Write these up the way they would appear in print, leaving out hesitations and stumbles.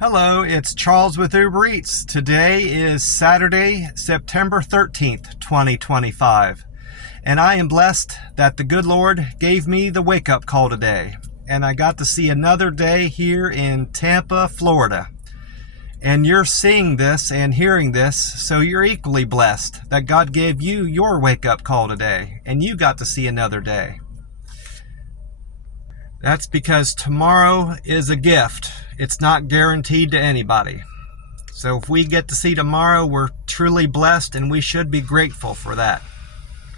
Hello, it's Charles with Uber Eats. Today is Saturday, September 13th, 2025. And I am blessed that the good Lord gave me the wake-up call today. And I got to see another day here in Tampa, Florida. And you're seeing this and hearing this, so you're equally blessed that God gave you your wake-up call today. And you got to see another day. That's because tomorrow is a gift. It's not guaranteed to anybody. So if we get to see tomorrow, we're truly blessed, and we should be grateful for that.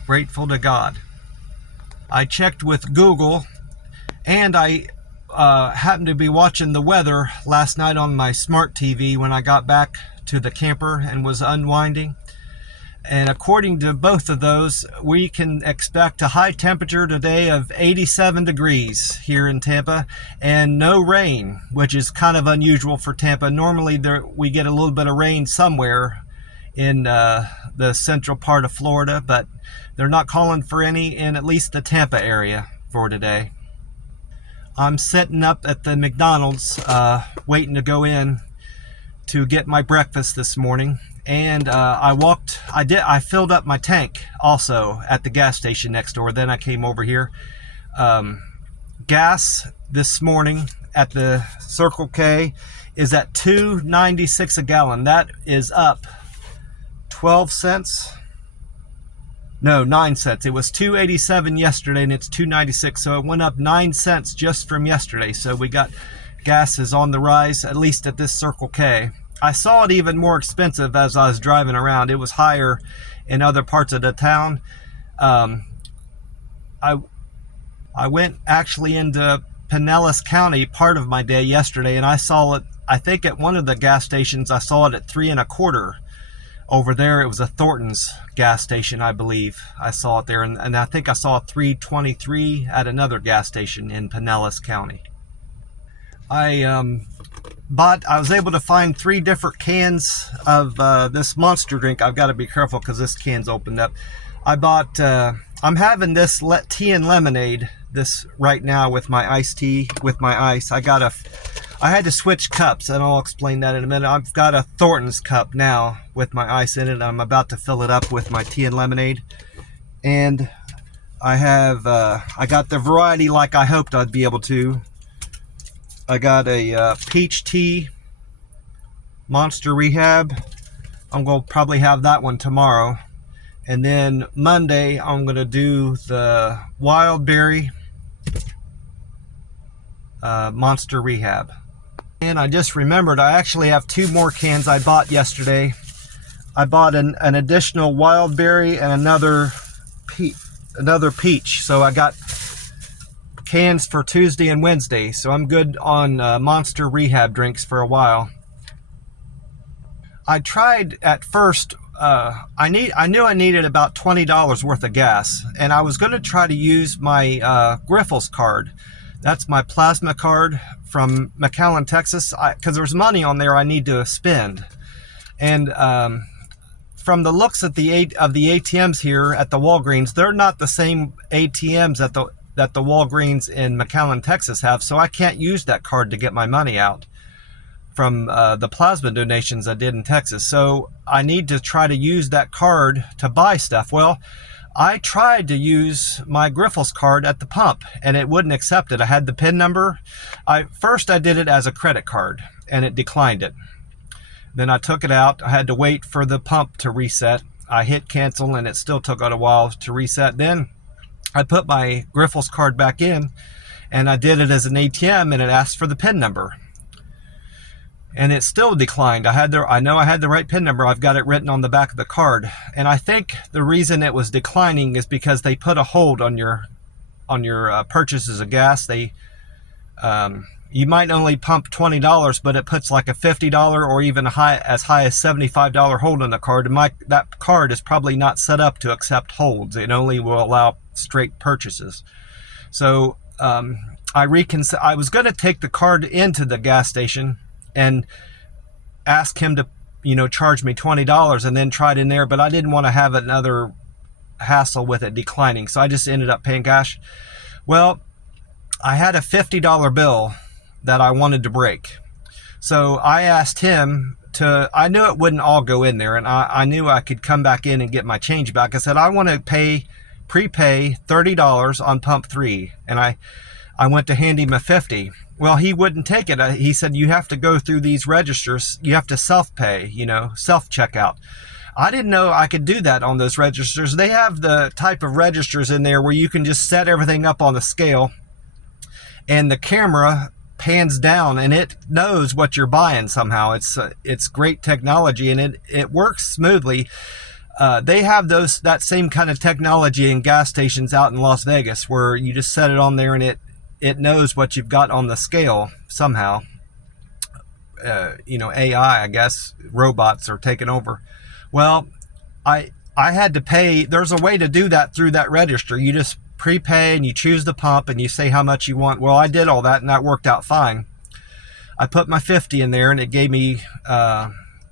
Grateful to God. I checked with Google, and I happened to be watching the weather last night on my smart TV when I got back to the camper and was unwinding. And according to both of those, we can expect a high temperature today of 87 degrees here in Tampa and no rain, which is kind of unusual for Tampa. Normally we get a little bit of rain somewhere in the central part of Florida, but they're not calling for any in at least the Tampa area for today. I'm sitting up at the McDonald's waiting to go in to get my breakfast this morning. And I filled up my tank also at the gas station next door. Then I came over here. Gas this morning at the Circle K is at $2.96 a gallon. That is up 12 cents. No, 9 cents. It was $2.87 yesterday and it's $2.96. So it went up 9 cents just from yesterday. So we got gas is on the rise, at least at this Circle K. I saw it even more expensive as I was driving around. It was higher in other parts of the town. I went actually into Pinellas County part of my day yesterday, and I saw it, I think at one of the gas stations, I saw it at $3.25. Over there, it was a Thornton's gas station, I believe. I saw it there, and I think I saw $3.23 at another gas station in Pinellas County. I was able to find 3 different cans of this Monster drink. I've got to be careful because this can's opened up. I'm having this tea and lemonade this right now with my iced tea, with my ice. I had to switch cups, and I'll explain that in a minute. I've got a Thornton's cup now with my ice in it. I'm about to fill it up with my tea and lemonade. And I got the variety like I hoped I'd be able to. I got a peach tea Monster Rehab. I'm going to probably have that one tomorrow. And then Monday, I'm going to do the wild berry Monster Rehab. And I just remembered, I actually have 2 more cans I bought yesterday. I bought an additional wild berry and another peach. So I got cans for Tuesday and Wednesday, so I'm good on Monster Rehab drinks for a while. I tried at first, I knew I needed about $20 worth of gas, and I was going to try to use my Griffles card. That's my plasma card from McAllen, Texas, because there's money on there I need to spend. And from the looks of the ATMs here at the Walgreens, they're not the same ATMs that the Walgreens in McAllen, Texas have, so I can't use that card to get my money out from the plasma donations I did in Texas. So I need to try to use that card to buy stuff. Well, I tried to use my Griffles card at the pump, and it wouldn't accept it. I had the PIN number. First I did it as a credit card, and it declined it. Then I took it out. I had to wait for the pump to reset. I hit cancel, and it still took a while to reset. Then I put my Griffles card back in, and I did it as an ATM, and it asked for the PIN number. And it still declined. I know I had the right PIN number. I've got it written on the back of the card. And I think the reason it was declining is because they put a hold on your purchases of gas. You might only pump $20, but it puts like a $50 or even as high as $75 hold on the card. And that card is probably not set up to accept holds. It only will allow straight purchases. So I was going to take the card into the gas station and ask him to, charge me $20 and then try it in there, but I didn't want to have another hassle with it declining, so I just ended up paying cash. Well, I had a $50 bill that I wanted to break. So I asked him to, I knew it wouldn't all go in there, and I knew I could come back in and get my change back. I said, I want to prepay $30 on pump 3. And I went to hand him a 50. Well, he wouldn't take it. He said, you have to go through these registers. You have to self-pay, self-checkout. I didn't know I could do that on those registers. They have the type of registers in there where you can just set everything up on the scale, and the camera pans down and it knows what you're buying somehow. It's great technology, and it works smoothly. They have that same kind of technology in gas stations out in Las Vegas, where you just set it on there and it knows what you've got on the scale somehow. AI, I guess, robots are taking over. Well, I had to pay. There's a way to do that through that register. You just prepay and you choose the pump and you say how much you want. Well, I did all that and that worked out fine. I put my 50 in there and it gave me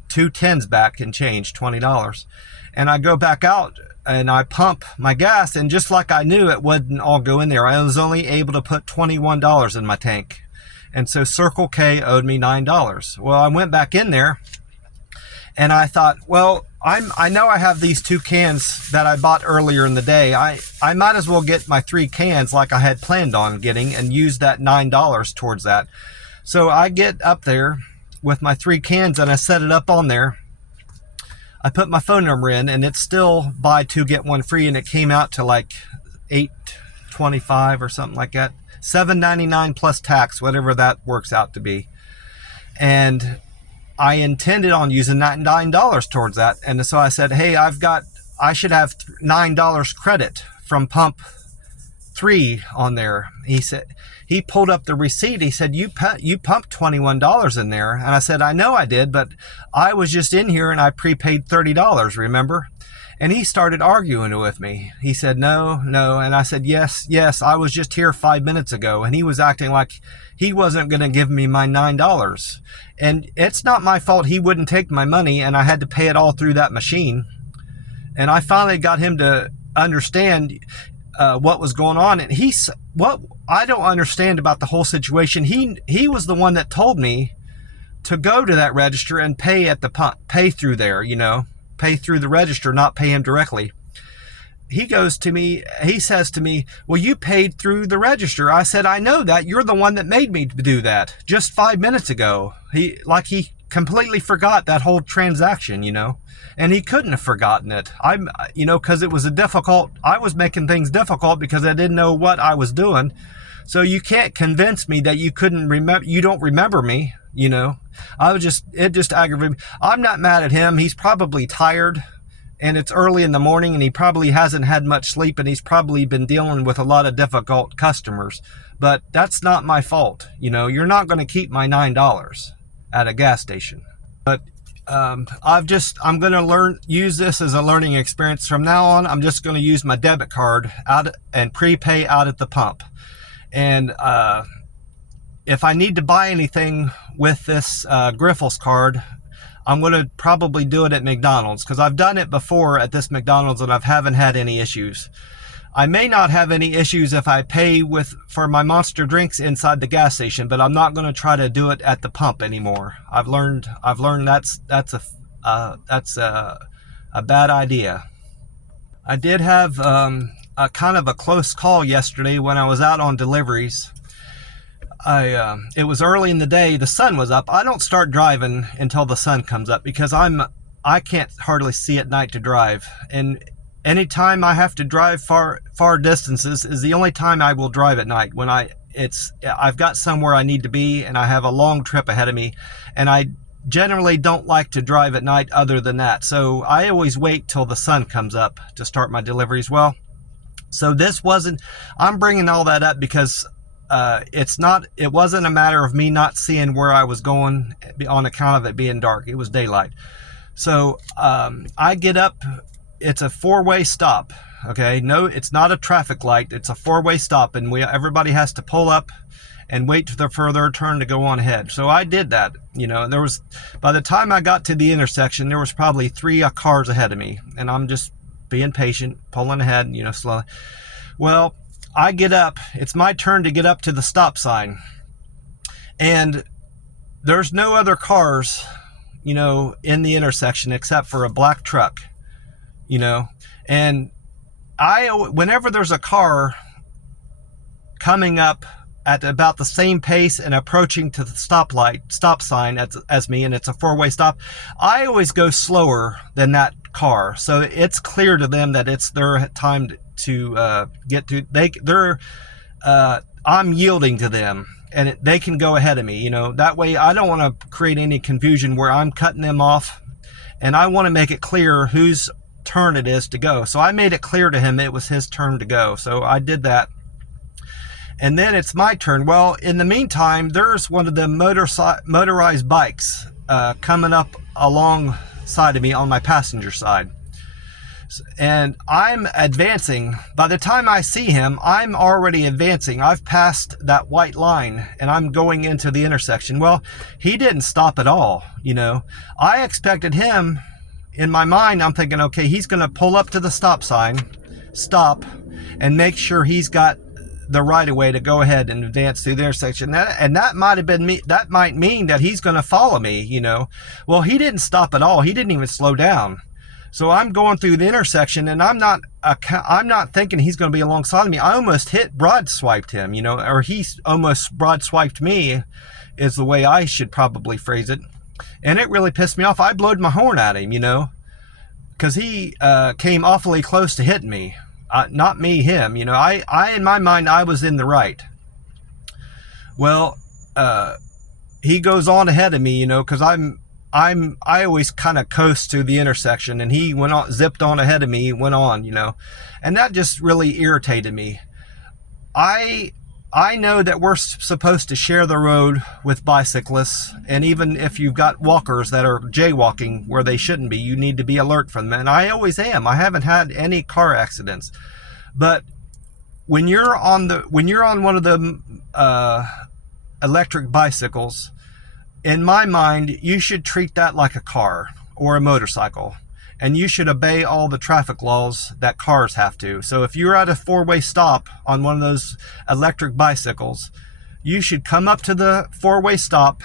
2 tens back and change, $20. And I go back out and I pump my gas, and just like I knew, it wouldn't all go in there. I was only able to put $21 in my tank. And so Circle K owed me $9. Well, I went back in there and I thought, well, I know I have these 2 cans that I bought earlier in the day. I might as well get my 3 cans like I had planned on getting and use that $9 towards that. So I get up there with my 3 cans and I set it up on there. I put my phone number in, and it's still buy 2 get 1 free, and it came out to like $8.25 or something like that. $7.99 plus tax, whatever that works out to be. And I intended on using that $9 towards that. And so I said, hey, I should have $9 credit from pump 3 on there. He pulled up the receipt. He said, you pumped $21 in there. And I said, I know I did, but I was just in here and I prepaid $30, remember? And he started arguing with me. He said, no. And I said, yes, I was just here 5 minutes ago. And he was acting like he wasn't going to give me my $9. And it's not my fault he wouldn't take my money, and I had to pay it all through that machine. And I finally got him to understand what was going on. And what I don't understand about the whole situation, he was the one that told me to go to that register and pay at the pump, pay through there, pay through the register, not pay him directly. He says to me, well, you paid through the register. I said, I know that. You're the one that made me do that just 5 minutes ago. He completely forgot that whole transaction, and he couldn't have forgotten it. Because it was I was making things difficult because I didn't know what I was doing. So you can't convince me that you couldn't remember, you don't remember me, it just aggravated me. I'm not mad at him. He's probably tired. And it's early in the morning, and he probably hasn't had much sleep, and he's probably been dealing with a lot of difficult customers. But that's not my fault. You're not going to keep my $9 at a gas station. But I'm going to use this as a learning experience. From now on, I'm just going to use my debit card out and prepay out at the pump. And if I need to buy anything with this Griffles card, I'm going to probably do it at McDonald's, because I've done it before at this McDonald's and I haven't had any issues. I may not have any issues if I pay for my Monster drinks inside the gas station, but I'm not going to try to do it at the pump anymore. I've learned that's a bad idea. I did have a kind of a close call yesterday when I was out on deliveries. It was early in the day. The sun was up. I don't start driving until the sun comes up because I can't hardly see at night to drive. And anytime I have to drive far distances is the only time I will drive at night, when I've got somewhere I need to be and I have a long trip ahead of me, and I generally don't like to drive at night other than that. So I always wait till the sun comes up to start my deliveries. Well, so I'm bringing all that up because it wasn't a matter of me not seeing where I was going on account of it being dark. It was daylight. So I get up. It's a 4-way stop. Okay, no, it's not a traffic light. It's a 4-way stop, and everybody has to pull up and wait for their turn to go on ahead. So I did that. And by the time I got to the intersection, there was probably 3 cars ahead of me, and I'm just being patient, pulling ahead, slowly. Well, I get up. It's my turn to get up to the stop sign. And there's no other cars, in the intersection except for a black truck, and whenever there's a car coming up at about the same pace and approaching to the stop sign as me, and it's a four-way stop, I always go slower than that car, so it's clear to them that it's their time to get to. I'm yielding to them, and they can go ahead of me. That way I don't want to create any confusion where I'm cutting them off, and I want to make it clear whose turn it is to go. So I made it clear to him it was his turn to go. So I did that. And then it's my turn. Well, in the meantime, there's one of the motorized bikes coming up alongside of me on my passenger side. And I'm advancing. By the time I see him, I'm already advancing. I've passed that white line and I'm going into the intersection. Well, he didn't stop at all. I expected him, in my mind, I'm thinking, okay, he's going to pull up to the stop sign, stop, and make sure he's got the right of way to go ahead and advance through the intersection. And that might have been me. That might mean that he's going to follow me, Well, he didn't stop at all. He didn't even slow down. So I'm going through the intersection, and I'm not thinking he's going to be alongside of me. I almost broad swiped him, or he almost broad swiped me, is the way I should probably phrase it. And it really pissed me off. I blowed my horn at him, because he came awfully close to hitting me. Not me, him. I in my mind, I was in the right. Well, he goes on ahead of me, because I always kind of coast to the intersection, and he zipped on ahead of me, went on, and that just really irritated me. I know that we're supposed to share the road with bicyclists, and even if you've got walkers that are jaywalking where they shouldn't be, you need to be alert for them, and I always am. I haven't had any car accidents, but when you're on one of the electric bicycles, in my mind, you should treat that like a car or a motorcycle, and you should obey all the traffic laws that cars have to. So if you're at a four-way stop on one of those electric bicycles, you should come up to the four-way stop,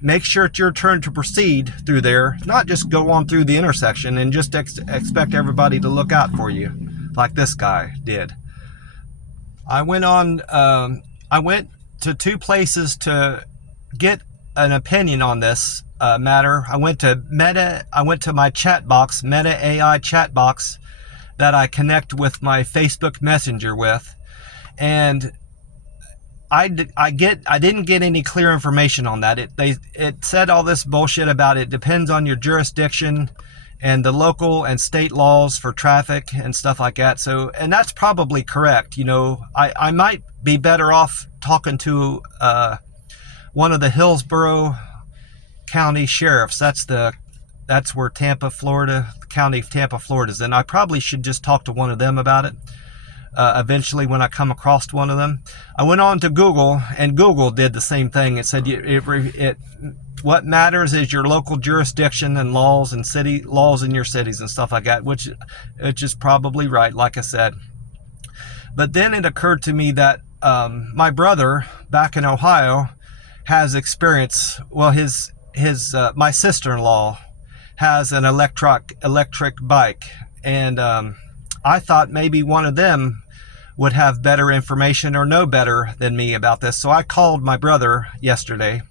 make sure it's your turn to proceed through there, not just go on through the intersection and just expect everybody to look out for you like this guy did. I went to two places to get an opinion on this matter. I went to my chat box, Meta AI chat box, that I connect with my Facebook Messenger with, and I didn't get any clear information on that. It said all this bullshit about it depends on your jurisdiction and the local and state laws for traffic and stuff like that. So, and that's probably correct. I might be better off talking to one of the Hillsborough County sheriffs. That's where Tampa, Florida, the county of Tampa, Florida is in. I probably should just talk to one of them about it eventually when I come across one of them. I went on to Google, and Google did the same thing. It said what matters is your local jurisdiction and laws and city laws in your cities and stuff like that, which is probably right, like I said. But then it occurred to me that my brother back in Ohio has experience. Well, my sister-in-law has an electric bike, and I thought maybe one of them would have better information or know better than me about this. So I called my brother yesterday,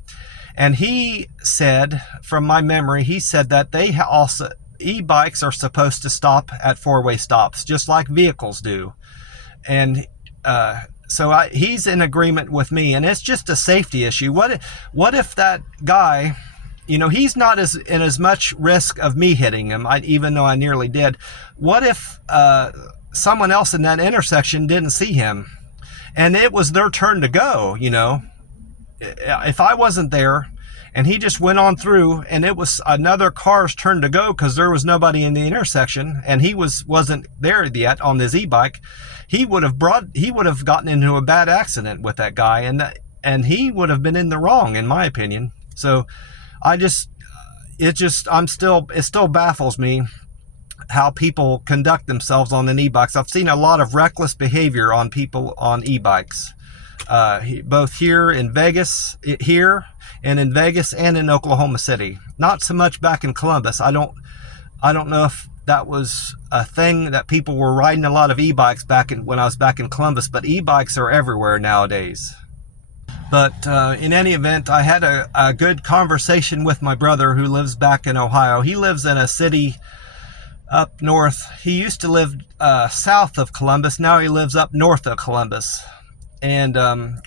and he said, from my memory, he said that they also, e-bikes are supposed to stop at four-way stops, just like vehicles do. And so he's in agreement with me, and it's just a safety issue. What if that guy, he's not in as much risk of me hitting him, even though I nearly did. What if someone else in that intersection didn't see him, and it was their turn to go? If I wasn't there, and he just went on through, and it was another car's turn to go because there was nobody in the intersection, and he wasn't there yet on his e-bike, he would have gotten into a bad accident with that guy, and he would have been in the wrong, in my opinion. So it still baffles me how people conduct themselves on e-bikes. I've seen a lot of reckless behavior on people on e-bikes, both here in Vegas, and in Vegas and in Oklahoma City. Not so much back in Columbus. I don't know if that was a thing that people were riding a lot of e-bikes when I was back in Columbus, but e-bikes are everywhere nowadays. But in any event, I had a good conversation with my brother who lives back in Ohio. He lives in a city up north. He used to live south of Columbus. Now he lives up north of Columbus. And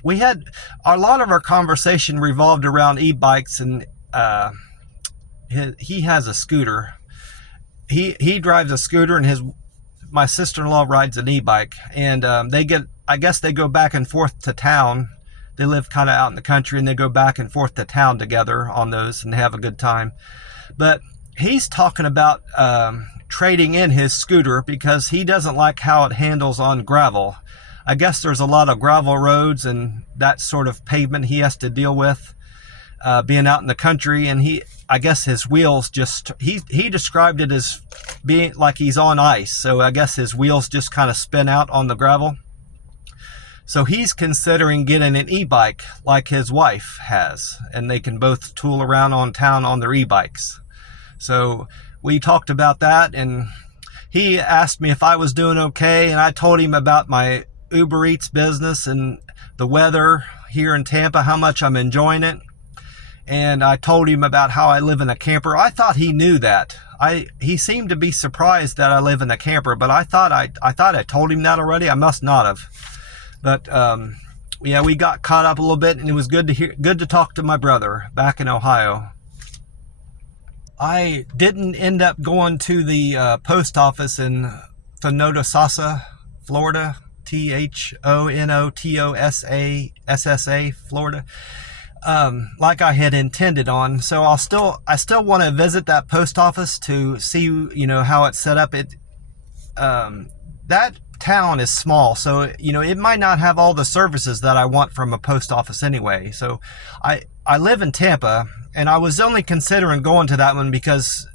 we had a lot of our conversation revolved around e-bikes, and he has a scooter. He drives a scooter, and my sister-in-law rides an e-bike, and I guess they go back and forth to town. They live kind of out in the country, and they go back and forth to town together on those and have a good time. But he's talking about trading in his scooter because he doesn't like how it handles on gravel. I guess there's a lot of gravel roads and that sort of pavement he has to deal with being out in the country, and I guess his wheels he described it as being like he's on ice, so I guess his wheels just kind of spin out on the gravel. So he's considering getting an e-bike like his wife has, and they can both tool around on town on their e-bikes. So we talked about that, and he asked me if I was doing okay, and I told him about my Uber Eats business and the weather here in Tampa, how much I'm enjoying it. And I told him about how I live in a camper. I thought he knew that. He seemed to be surprised that I live in a camper, but I thought I told him that already. I must not have. But yeah, we got caught up a little bit, and it was good to talk to my brother back in Ohio. I didn't end up going to the post office in Thonotosa, Florida, Thonotossa, Florida, like I had intended on. So I still want to visit that post office to see, how it's set up. That town is small, so it might not have all the services that I want from a post office anyway. So I live in Tampa, and I was only considering going to that one because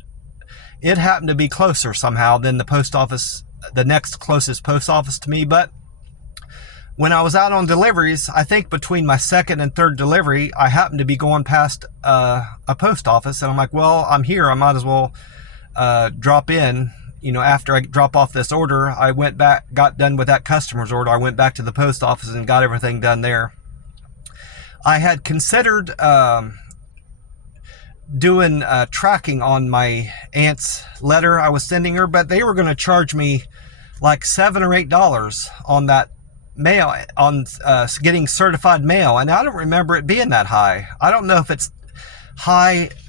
it happened to be closer somehow than the post office, the next closest post office to me. But when I was out on deliveries, I think between my second and third delivery, I happened to be going past a post office, and I'm like, well, I'm here, I might as well drop in. After I drop off this order, I went back, got done with that customer's order. I went back to the post office and got everything done there. I had considered doing tracking on my aunt's letter I was sending her, but they were going to charge me like $7 or $8 on that mail, on getting certified mail, and I don't remember it being that high. I don't know if it's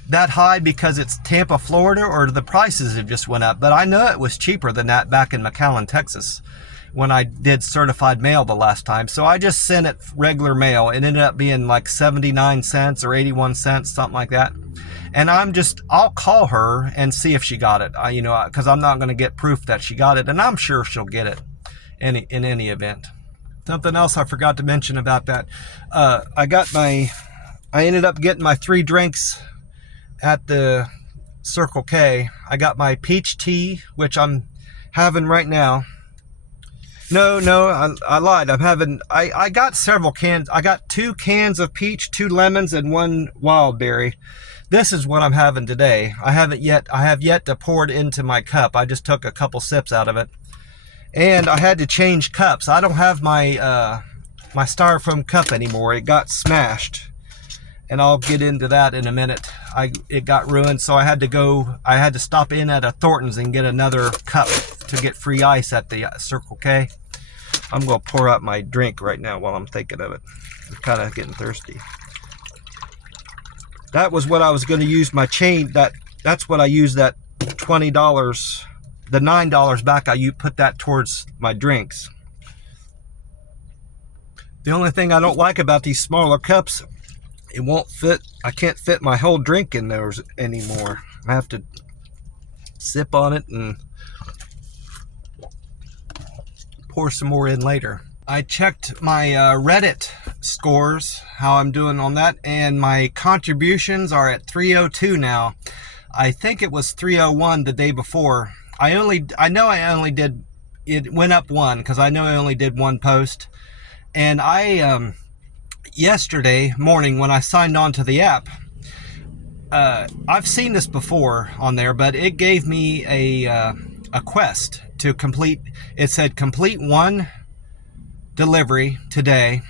that high because it's Tampa, Florida, or the prices have just went up, but I know it was cheaper than that back in McAllen, Texas, when I did certified mail the last time. So I just sent it regular mail. It ended up being like 79 cents or 81 cents, something like that. And I'll call her and see if she got it, because I'm not going to get proof that she got it, and I'm sure she'll get it in any event. Something else I forgot to mention about that. I ended up getting my 3 drinks at the Circle K. I got my peach tea, which I'm having right now. No, I lied. I got several cans. I got 2 cans of peach, 2 lemons, and 1 wild berry. This is what I'm having today. I have yet to pour it into my cup. I just took a couple sips out of it. And I had to change cups. I don't have my my styrofoam cup anymore. It got smashed. And I'll get into that in a minute. It got ruined, so I had to stop in at a Thornton's and get another cup to get free ice at the Circle K. I'm going to pour out my drink right now while I'm thinking of it. I'm kind of getting thirsty. That was what I was going to use my chain. That's what I used that $20, the $9 back. I put that towards my drinks. The only thing I don't like about these smaller cups, it won't fit. I can't fit my whole drink in those anymore. I have to sip on it and pour some more in later. I checked my Reddit scores, how I'm doing on that, and my contributions are at 302 now. I think it was 301 the day before. I know I only did, it went up 1 because I know I only did 1 post. And yesterday morning when I signed on to the app, I've seen this before on there, but it gave me a quest to complete. It said complete one delivery today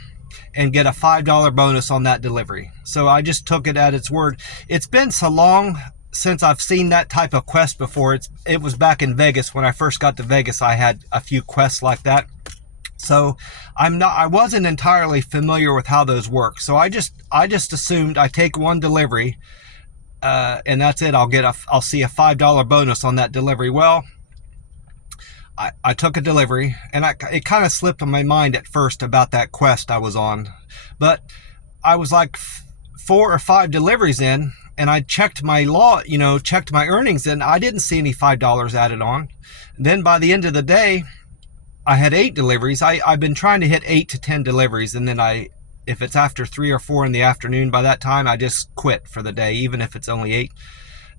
and get a $5 bonus on that delivery. So I just took it at its word. It's been so long since I've seen that type of quest before. It was back in Vegas. When I first got to Vegas, I had a few quests like that. So I wasn't entirely familiar with how those work. So I just assumed I take one delivery, and that's it. I'll see a $5 bonus on that delivery. Well, I took a delivery, and it kind of slipped on my mind at first about that quest I was on. But I was like 4 or 5 deliveries in, and I checked my checked my earnings, and I didn't see any $5 added on. And then by the end of the day, I had 8 deliveries. I've been trying to hit 8 to 10 deliveries, and then if it's after 3 or 4 in the afternoon, by that time, I just quit for the day, even if it's only 8.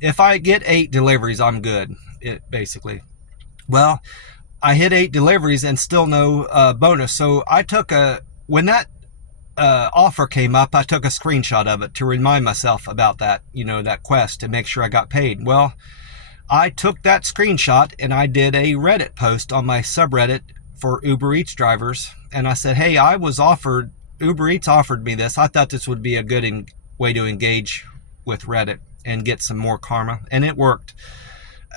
If I get 8 deliveries, I'm good, basically. Well, I hit 8 deliveries and still no bonus. So when that offer came up, I took a screenshot of it to remind myself about that, that quest, to make sure I got paid. Well, I took that screenshot and I did a Reddit post on my subreddit for Uber Eats drivers. And I said, hey, Uber Eats offered me this. I thought this would be a good way to engage with Reddit and get some more karma. And it worked.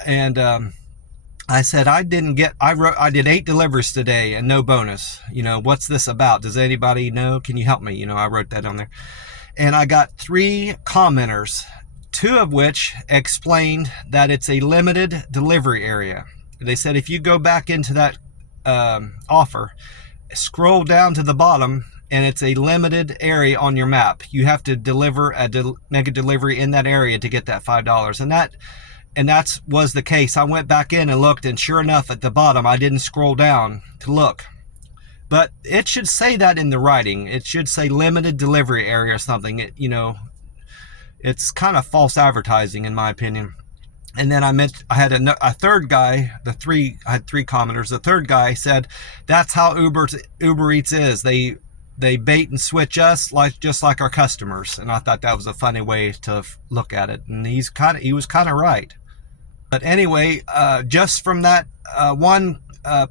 And I said, I did 8 deliveries today and no bonus. What's this about? Does anybody know? Can you help me? I wrote that on there. And I got 3 commenters, 2 of which explained that it's a limited delivery area. They said if you go back into that offer, scroll down to the bottom, and it's a limited area on your map. You have to make a delivery in that area to get that $5. And that was the case. I went back in and looked, and sure enough, at the bottom, I didn't scroll down to look. But it should say that in the writing. It should say limited delivery area or something. It's kind of false advertising, in my opinion. And then I had a third guy. I had 3 commenters. The third guy said, that's how Uber Eats is. They bait and switch us just like our customers. And I thought that was a funny way to look at it. And he was kind of right. But anyway, just from that one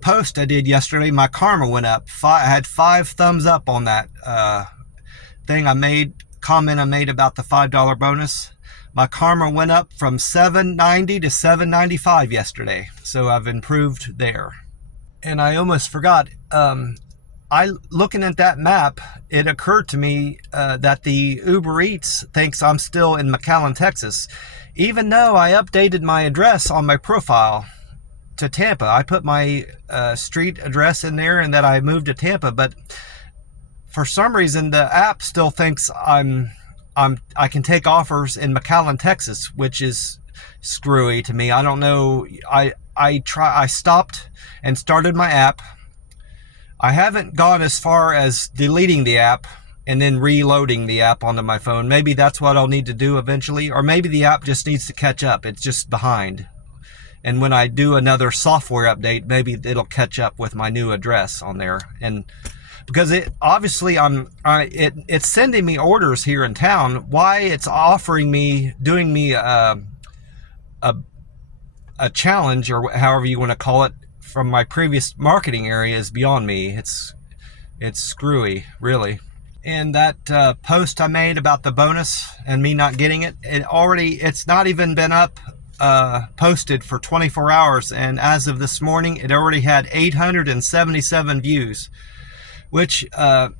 post I did yesterday, my karma went up. I had 5 thumbs up on that comment I made about the $5 bonus. My karma went up from 790 to 795 yesterday. So I've improved there. And I almost forgot, looking at that map, it occurred to me that the Uber Eats thinks I'm still in McAllen, Texas, even though I updated my address on my profile to Tampa. I put my street address in there and that I moved to Tampa, but for some reason the app still thinks I can take offers in McAllen, Texas, which is screwy to me. I don't know. I stopped and started my app. I haven't gone as far as deleting the app and then reloading the app onto my phone. Maybe that's what I'll need to do eventually, or maybe the app just needs to catch up. It's just behind. And when I do another software update, maybe it'll catch up with my new address on there. And because it's sending me orders here in town. Why it's doing me a challenge, or however you want to call it, from my previous marketing area is beyond me. It's screwy, really. And that post I made about the bonus and me not getting it, it's not even been up posted for 24 hours, and as of this morning it already had 877 views, which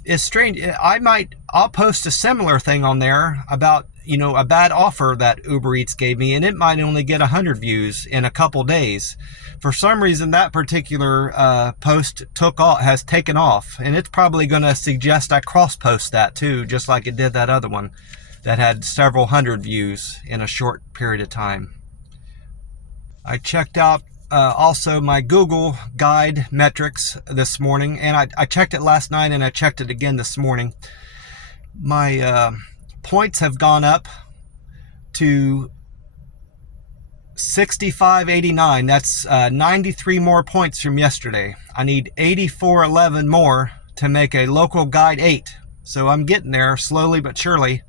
is strange. I'll post a similar thing on there about a bad offer that Uber Eats gave me, and it might only get 100 views in a couple days. For some reason, that particular post has taken off, and it's probably going to suggest I cross-post that too, just like it did that other one that had several hundred views in a short period of time. I checked out also my Google Guide metrics this morning, and I checked it last night and I checked it again this morning. My points have gone up to 6589. That's 93 more points from yesterday. I need 8411 more to make a local guide 8. So I'm getting there slowly but surely.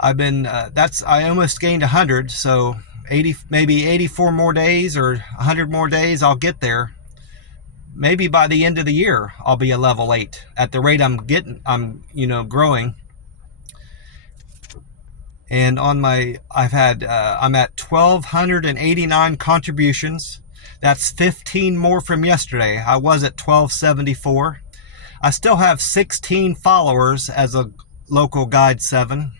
I've been, I almost gained 100, so 80, maybe 84 more days or 100 more days, I'll get there. Maybe by the end of the year, I'll be a level 8 at the rate I'm growing. And on my, I'm at 1,289 contributions. That's 15 more from yesterday. I was at 1,274. I still have 16 followers as a local guide 7.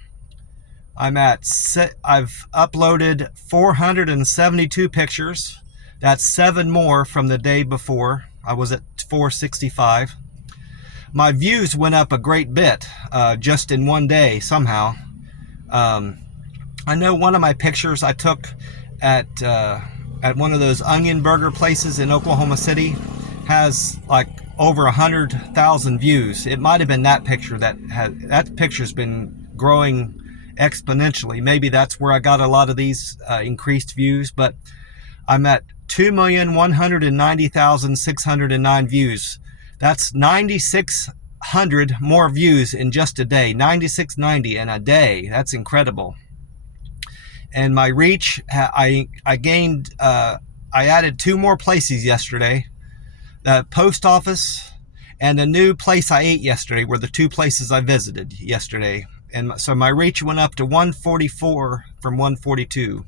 I've uploaded 472 pictures. That's 7 more from the day before. I was at 465. My views went up a great bit just in one day somehow. I know one of my pictures I took at one of those onion burger places in Oklahoma City has like over 100,000 views. It might have been that picture that picture's been growing exponentially. Maybe that's where I got a lot of these increased views, but I'm at 2,190,609 views. That's 9,600 more views in just a day. 9,690 in a day. That's incredible. And my reach, I added 2 more places yesterday. The post office and a new place I ate yesterday were the 2 places I visited yesterday. And so my reach went up to 144 from 142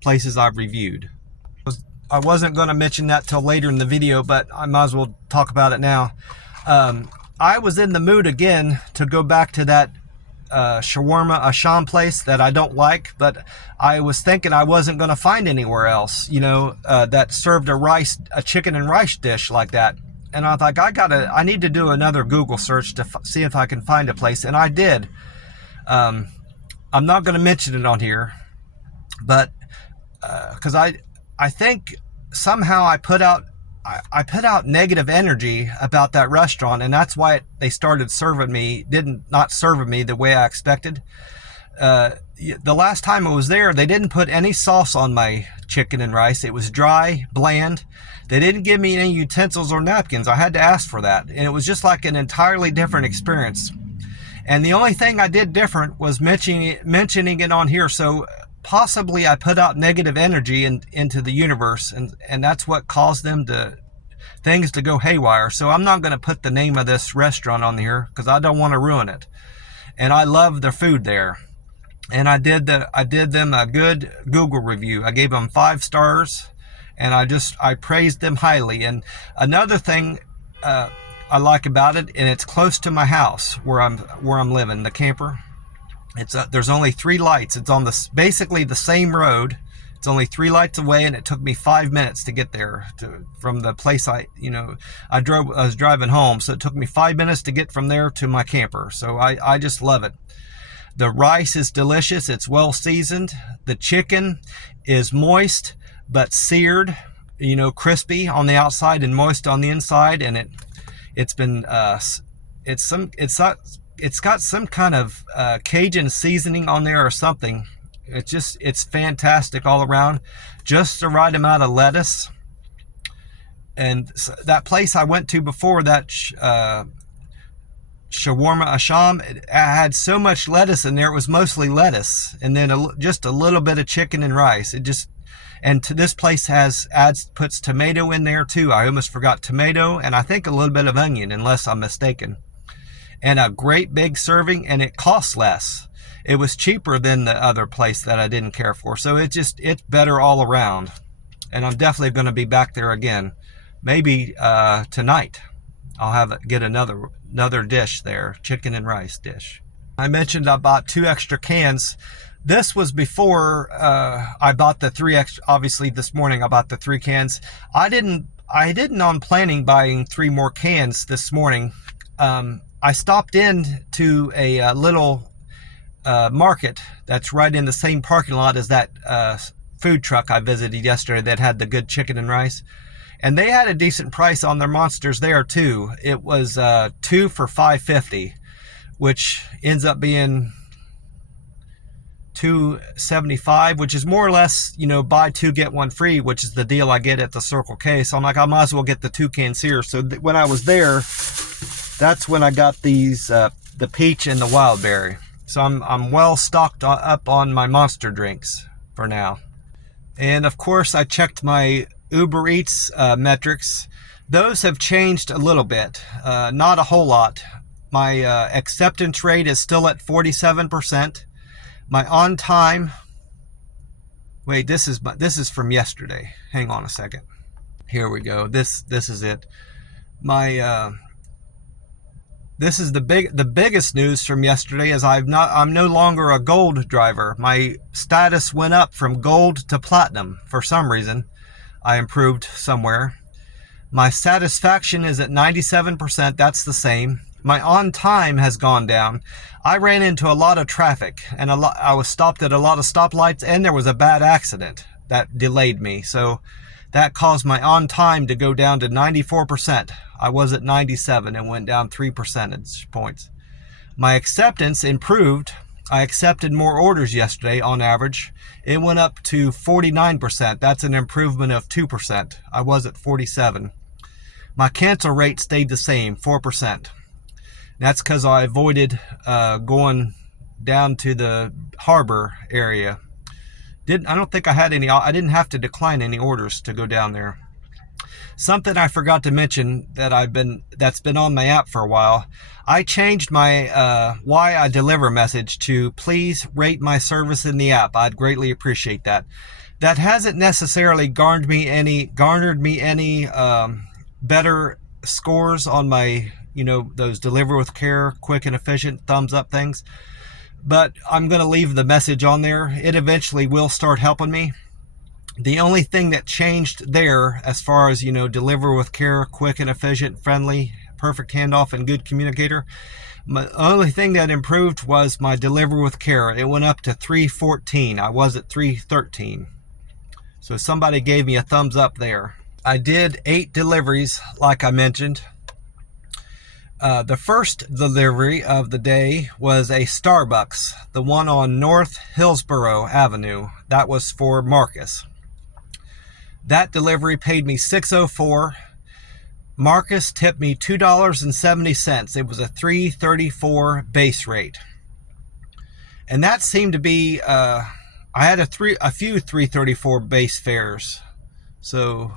places I've reviewed. I wasn't going to mention that till later in the video, but I might as well talk about it now. I was in the mood again to go back to that shawarma Asham place that I don't like, but I was thinking I wasn't going to find anywhere else, that served a chicken and rice dish like that. And I thought, I need to do another Google search to see if I can find a place, and I did. I'm not going to mention it on here, but because I think somehow I put out negative energy about that restaurant, and that's why they started not serving me the way I expected. The last time I was there, they didn't put any sauce on my chicken and rice. It was dry, bland. They didn't give me any utensils or napkins. I had to ask for that, and it was just like an entirely different experience. And the only thing I did different was mentioning it on here. So possibly I put out negative energy into the universe, and that's what caused things to go haywire. So I'm not going to put the name of this restaurant on here because I don't want to ruin it. And I love the food there. And I did them a good Google review. I gave them 5 stars, and I praised them highly. And another thing I like about it, and it's close to my house where I'm living, the camper. There's only 3 lights. It's on basically the same road. It's only 3 lights away, and it took me 5 minutes to get there from the place I was driving home. So it took me 5 minutes to get from there to my camper. So I just love it. The rice is delicious. It's well seasoned. The chicken is moist but seared, crispy on the outside and moist on the inside, and it's got some kind of Cajun seasoning on there or something. It's fantastic all around. Just the right amount of lettuce. And that place I went to before, that shawarma Asham, it had so much lettuce in there. It was mostly lettuce, and then just a little bit of chicken and rice. This place puts tomato in there too. I almost forgot tomato, and I think a little bit of onion, unless I'm mistaken. And a great big serving, and it costs less. It was cheaper than the other place that I didn't care for. So it's better all around. And I'm definitely going to be back there again. Maybe tonight I'll get another dish there, chicken and rice dish. I mentioned I bought 2 extra cans. This was before I bought the 3 extra. Obviously this morning I bought the 3 cans. I didn't on planning buying 3 more cans this morning. I stopped in to a little market that's right in the same parking lot as that food truck I visited yesterday that had the good chicken and rice. And they had a decent price on their monsters there too. It was 2 for $5.50, which ends up being $2.75, which is more or less, buy 2 get 1 free, which is the deal I get at the Circle K. So I'm like, I might as well get the 2 cans here. So when I was there, that's when I got these the the peach and the wild berry. So I'm well stocked up on my monster drinks for now. And of course, I checked my Uber Eats metrics. Those have changed a little bit, not a whole lot. My acceptance rate is still at 47%. My on time, wait, this is from yesterday. Hang on a second. Here we go. This is it. My this is the biggest news from yesterday is I'm no longer a gold driver. My status went up from gold to platinum for some reason. I improved somewhere. My satisfaction is at 97%. That's the same. My on time has gone down. I ran into a lot of traffic and I was stopped at a lot of stoplights, and there was a bad accident that delayed me. So that caused my on time to go down to 94%. I was at 97 and went down 3 percentage points. My acceptance improved. I accepted more orders yesterday on average. It went up to 49%. That's an improvement of 2%. I was at 47. My cancel rate stayed the same, 4%. That's because I avoided going down to the harbor area. I don't think I had any. I didn't have to decline any orders to go down there. Something I forgot to mention that's been on my app for a while. I changed my why I deliver message to please rate my service in the app. I'd greatly appreciate that. That hasn't necessarily garnered me any better scores on my, those deliver with care, quick and efficient thumbs up things. But I'm going to leave the message on there. It eventually will start helping me. The only thing that changed there, as far as, deliver with care, quick and efficient, friendly, perfect handoff, and good communicator, the only thing that improved was my deliver with care. It went up to 314. I was at 313. So somebody gave me a thumbs up there. I did 8 deliveries, like I mentioned. The first delivery of the day was a Starbucks, the one on North Hillsborough Avenue. That was for Marcus. That delivery paid me $6.04. Marcus tipped me $2.70. It was a $3.34 base rate. And that seemed to be, I had a few $3.34 base fares. So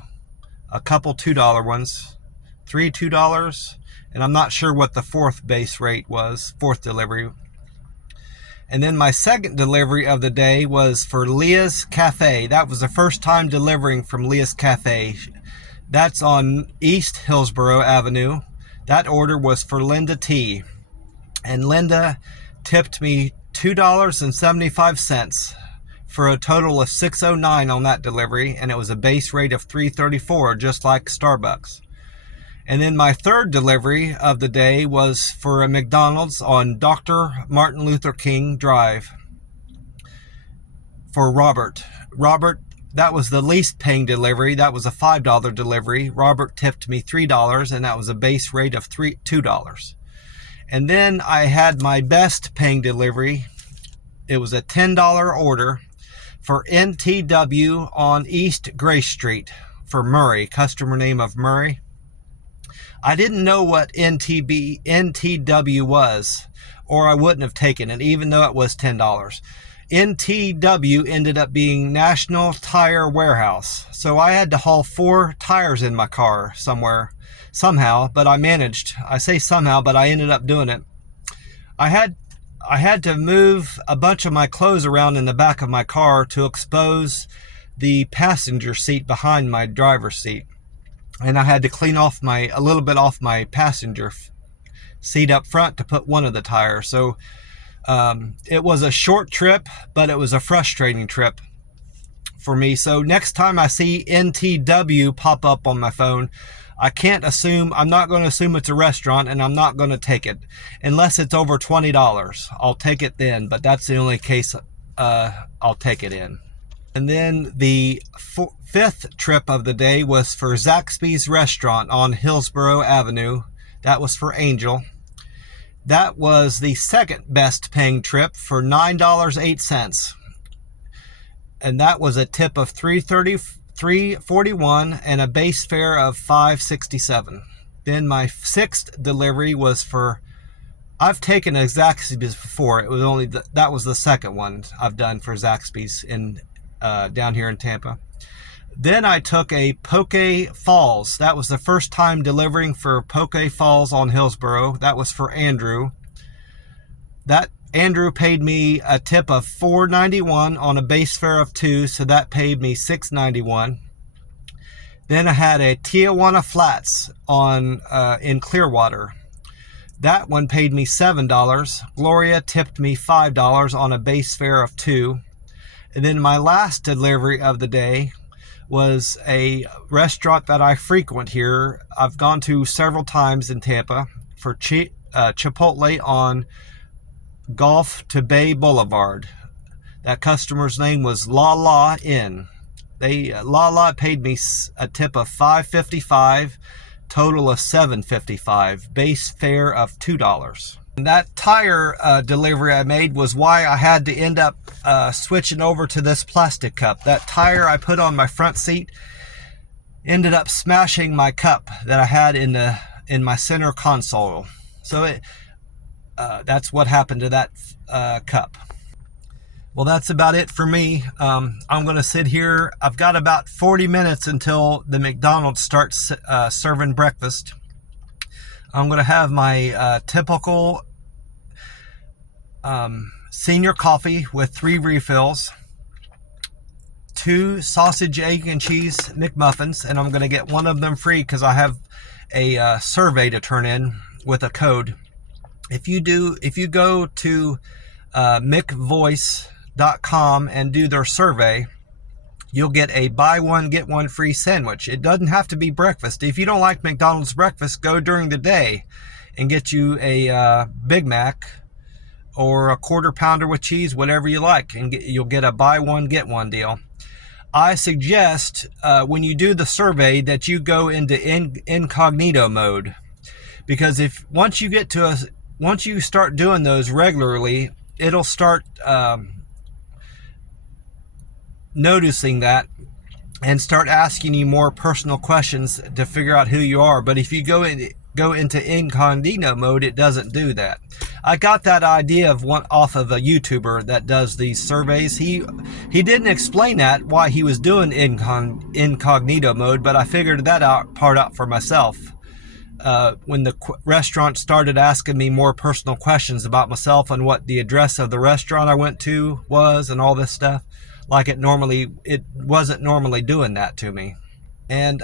a couple $2 ones, 3 $2. And I'm not sure what the fourth base rate was, fourth delivery. And then my second delivery of the day was for Leah's Cafe. That was the first time delivering from Leah's Cafe. That's on East Hillsborough Avenue. That order was for Linda T. And Linda tipped me $2.75 for a total of $6.09 on that delivery. And it was a base rate of $3.34, just like Starbucks. And then my third delivery of the day was for a McDonald's on Dr. Martin Luther King Drive for Robert. Robert, that was the least paying delivery. That was a $5 delivery. Robert tipped me $3, and that was a base rate of $2. And then I had my best paying delivery. It was a $10 order for NTW on East Grace Street for Murray, customer name of Murray. I didn't know what NTW was, or I wouldn't have taken it, even though it was $10. NTW ended up being National Tire Warehouse. So I had to haul 4 tires in my car somehow, but I managed. I say somehow, but I ended up doing it. I had to move a bunch of my clothes around in the back of my car to expose the passenger seat behind my driver's seat. And I had to clean off a little bit off my passenger seat up front to put one of the tires. So it was a short trip, but it was a frustrating trip for me. So next time I see NTW pop up on my phone, I'm not going to assume it's a restaurant, and I'm not going to take it unless it's over $20. I'll take it then, but that's the only case I'll take it in. And then the fifth trip of the day was for Zaxby's Restaurant on Hillsborough Avenue. That was for Angel. That was the second best paying trip for $9.08. And that was a tip of $3.41 and a base fare of $5.67. Then my sixth delivery was for I've taken a Zaxby's before. It was only that was the second one I've done for Zaxby's in down here in Tampa. Then I took a Poke Falls. That was the first time delivering for Poke Falls on Hillsborough. That was for Andrew. That Andrew paid me a tip of $4.91 on a base fare of 2, so that paid me $6.91. Then I had a Tijuana Flats on in Clearwater. That one paid me $7. Gloria tipped me $5 on a base fare of 2. And then my last delivery of the day was a restaurant that I frequent here. I've gone to several times in Tampa for Chipotle on Gulf to Bay Boulevard. That customer's name was La La Inn. La La paid me a tip of $5.55, total of $7.55, base fare of $2. And that tire delivery I made was why I had to end up switching over to this plastic cup. That tire I put on my front seat ended up smashing my cup that I had in my center console. So that's what happened to that cup. Well, that's about it for me. I'm going to sit here. I've got about 40 minutes until the McDonald's starts serving breakfast. I'm going to have my typical senior coffee with 3 refills, 2 sausage, egg, and cheese McMuffins, and I'm going to get one of them free because I have a survey to turn in with a code. If you go to mcvoice.com and do their survey, you'll get a buy one get one free sandwich. It doesn't have to be breakfast. If you don't like McDonald's breakfast, go during the day and get you a Big Mac or a quarter pounder with cheese, whatever you like, and you'll get a buy one get one deal. I suggest when you do the survey that you go into incognito mode, because once you start doing those regularly, it'll start noticing that and start asking you more personal questions to figure out who you are. But if you go into incognito mode, it doesn't do that. I got that idea off of a YouTuber that does these surveys. He didn't explain why he was doing incognito mode, but I figured that part out for myself. When the restaurant started asking me more personal questions about myself and what the address of the restaurant I went to was and all this stuff, like it wasn't normally doing that to me. And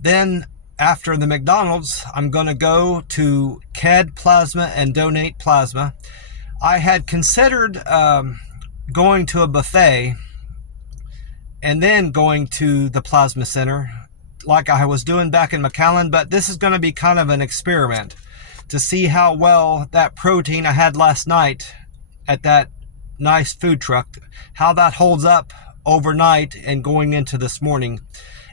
then after the McDonald's, I'm going to go to CAD Plasma and donate plasma. I had considered going to a buffet and then going to the plasma center like I was doing back in McAllen, but this is going to be kind of an experiment to see how well that protein I had last night at that nice food truck, how that holds up overnight and going into this morning.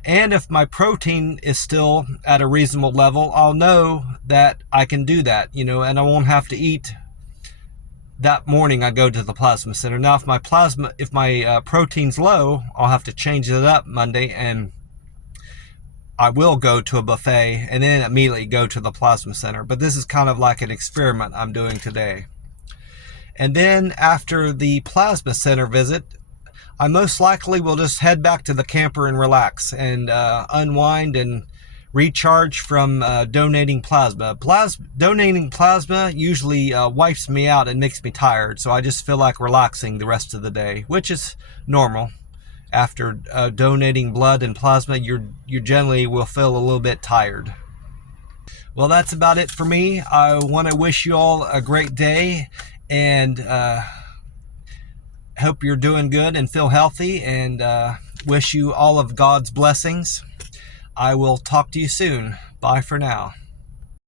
And if my protein is still at a reasonable level, I'll know that I can do that, and I won't have to eat that morning I go to the plasma center. Now, if my protein's low, I'll have to change it up Monday, and I will go to a buffet and then immediately go to the plasma center. But this is kind of like an experiment I'm doing today. And then after the plasma center visit, I most likely will just head back to the camper and relax and unwind and recharge from donating plasma. Donating plasma usually wipes me out and makes me tired, so I just feel like relaxing the rest of the day, which is normal. After donating blood and plasma, you generally will feel a little bit tired. Well, that's about it for me. I want to wish you all a great day, and hope you're doing good and feel healthy, and wish you all of God's blessings. I will talk to you soon. Bye for now.